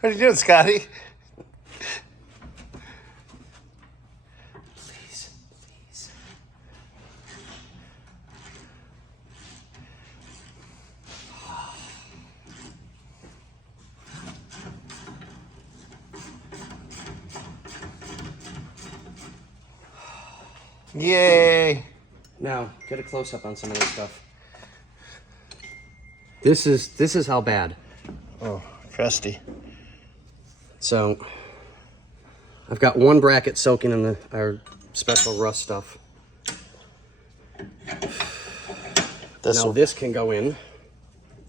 What are you doing, Scotty? Please, please. Yay! Now, get a close-up on some of this stuff. This is how bad. Oh, crusty. So, I've got one bracket soaking in our special rust stuff. Now this can go in.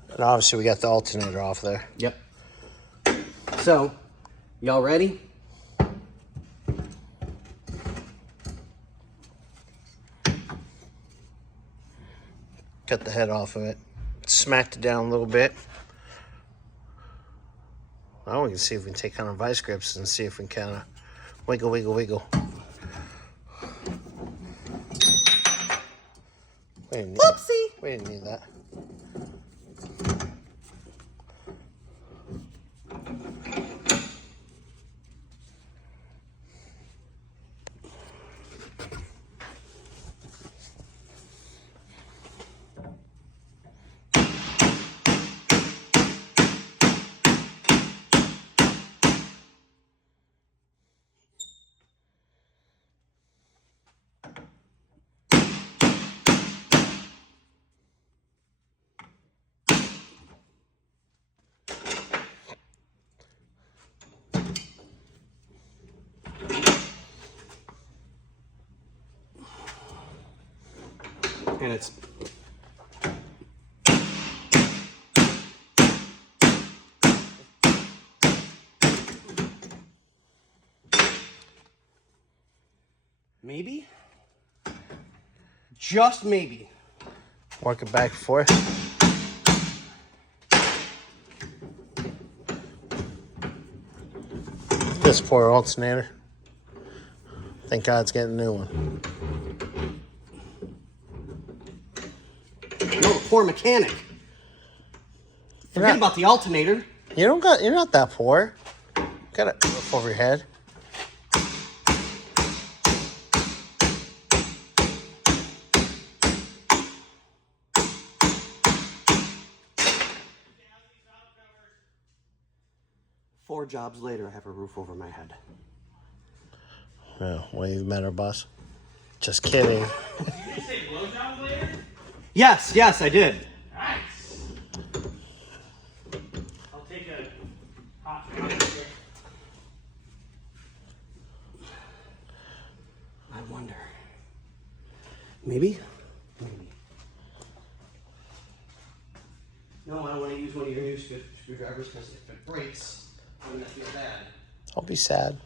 And obviously we got the alternator off there. Yep. So, y'all ready? Cut the head off of it. Smacked it down a little bit. Now we can see if we can take kind of vice grips and see if we can kind of wiggle, wiggle, wiggle. Whoopsie! We didn't need that. And it's maybe, just maybe. Work it back and forth. This poor alternator. Thank God it's getting a new one. No, the poor mechanic. Forget about the alternator. You're not that poor. Got it roof over your head. Four jobs later, I have a roof over my head. Well, well, you've met our boss. Just kidding. Did you say blowjobs later? Yes, yes, I did. Nice. I'll take a hot drink. I wonder. Maybe? Maybe. No, I don't want to use one of your new screwdrivers because if it breaks, I'm going to feel bad. Don't be sad.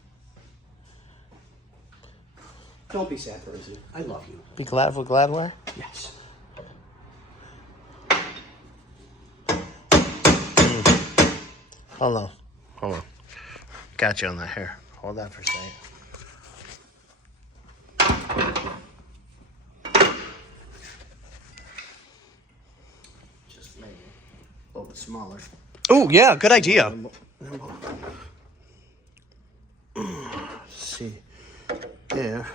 Don't be sad, Percy. I love you. Be glad for Gladware. Yes. Hold on. Hold on. Got you on that hair. Hold that for a second. Just maybe a little bit smaller. Oh, yeah, good idea. Let's see. There.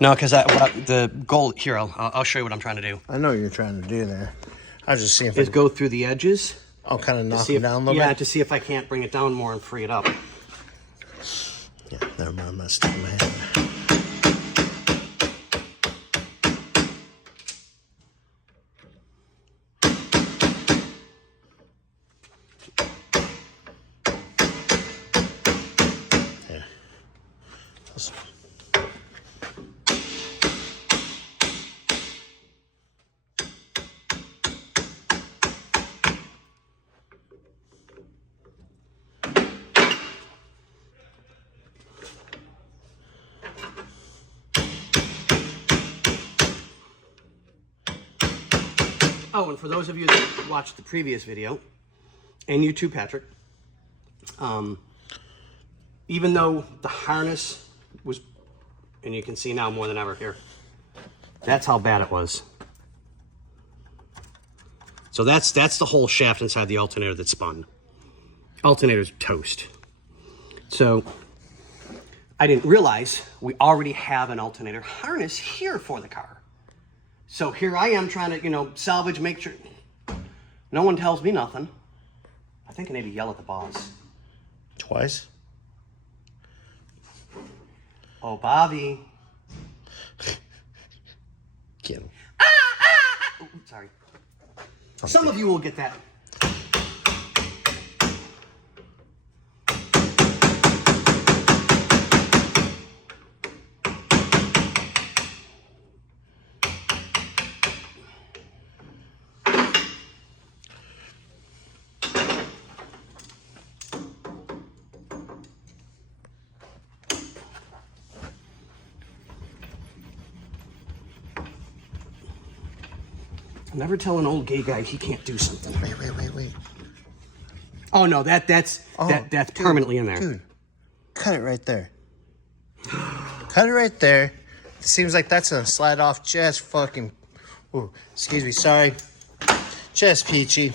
No, because the goal here, I'll show you what I'm trying to do. I know what you're trying to do there. I was just seeing if Is go through the edges. I'll kind of knock See it if, down a little yeah, bit. to see if I can't bring it down more and free it up. Yeah, never mind. I'm gonna stick my hand. There. Oh, and for those of you that watched the previous video, and you too, Patrick, even though the harness was, and you can see now more than ever here, that's how bad it was. So that's the whole shaft inside the alternator that's spun. Alternator's toast. So I didn't realize we already have an alternator harness here for the car. So here I am trying to, you know, salvage, make sure no one tells me nothing. I think I need to yell at the boss. Twice? Oh, Bobby. Get him. Oh, sorry. Some of you will get that. Never tell an old gay guy he can't do something. Wait. Oh no, that's permanently in there. Dude, cut it right there. Cut it right there. It seems like that's gonna slide off just fucking. Ooh, excuse me, sorry. Just peachy.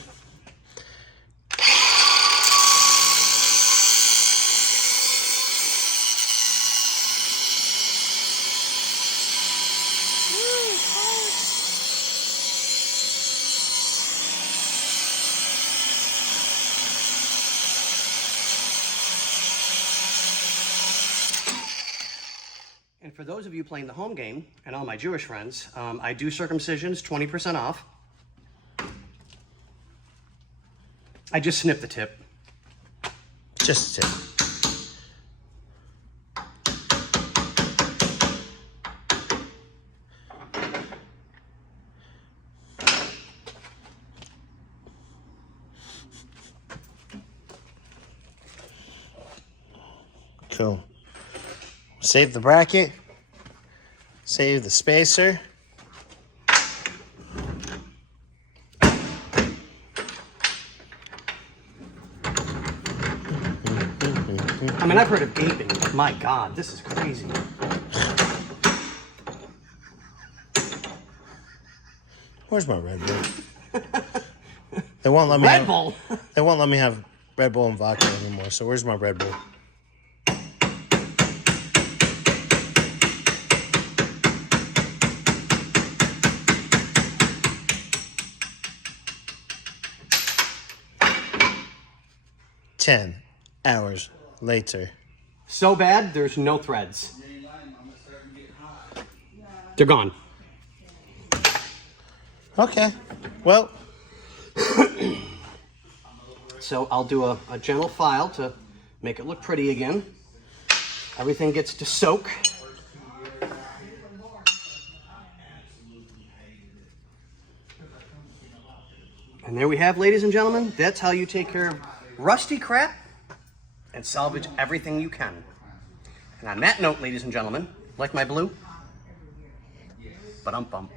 And for those of you playing the home game, and all my Jewish friends, I do circumcisions, 20% off. I just snipped the tip. Just a tip. Cool. Save the bracket. Save the spacer. I mean, I've heard of gaping, but my God, this is crazy. Where's my Red Bull? They won't let me Red have, Bull? They won't let me have Red Bull and vodka anymore. So where's my Red Bull? Ten hours later. So bad, there's no threads. They're gone. Okay. Well, So I'll do a gentle file to make it look pretty again. Everything gets to soak. And there we have, ladies and gentlemen, that's how you take care of rusty crap and salvage everything you can. And on that note, ladies and gentlemen, like my blue? Ba-dum-bum.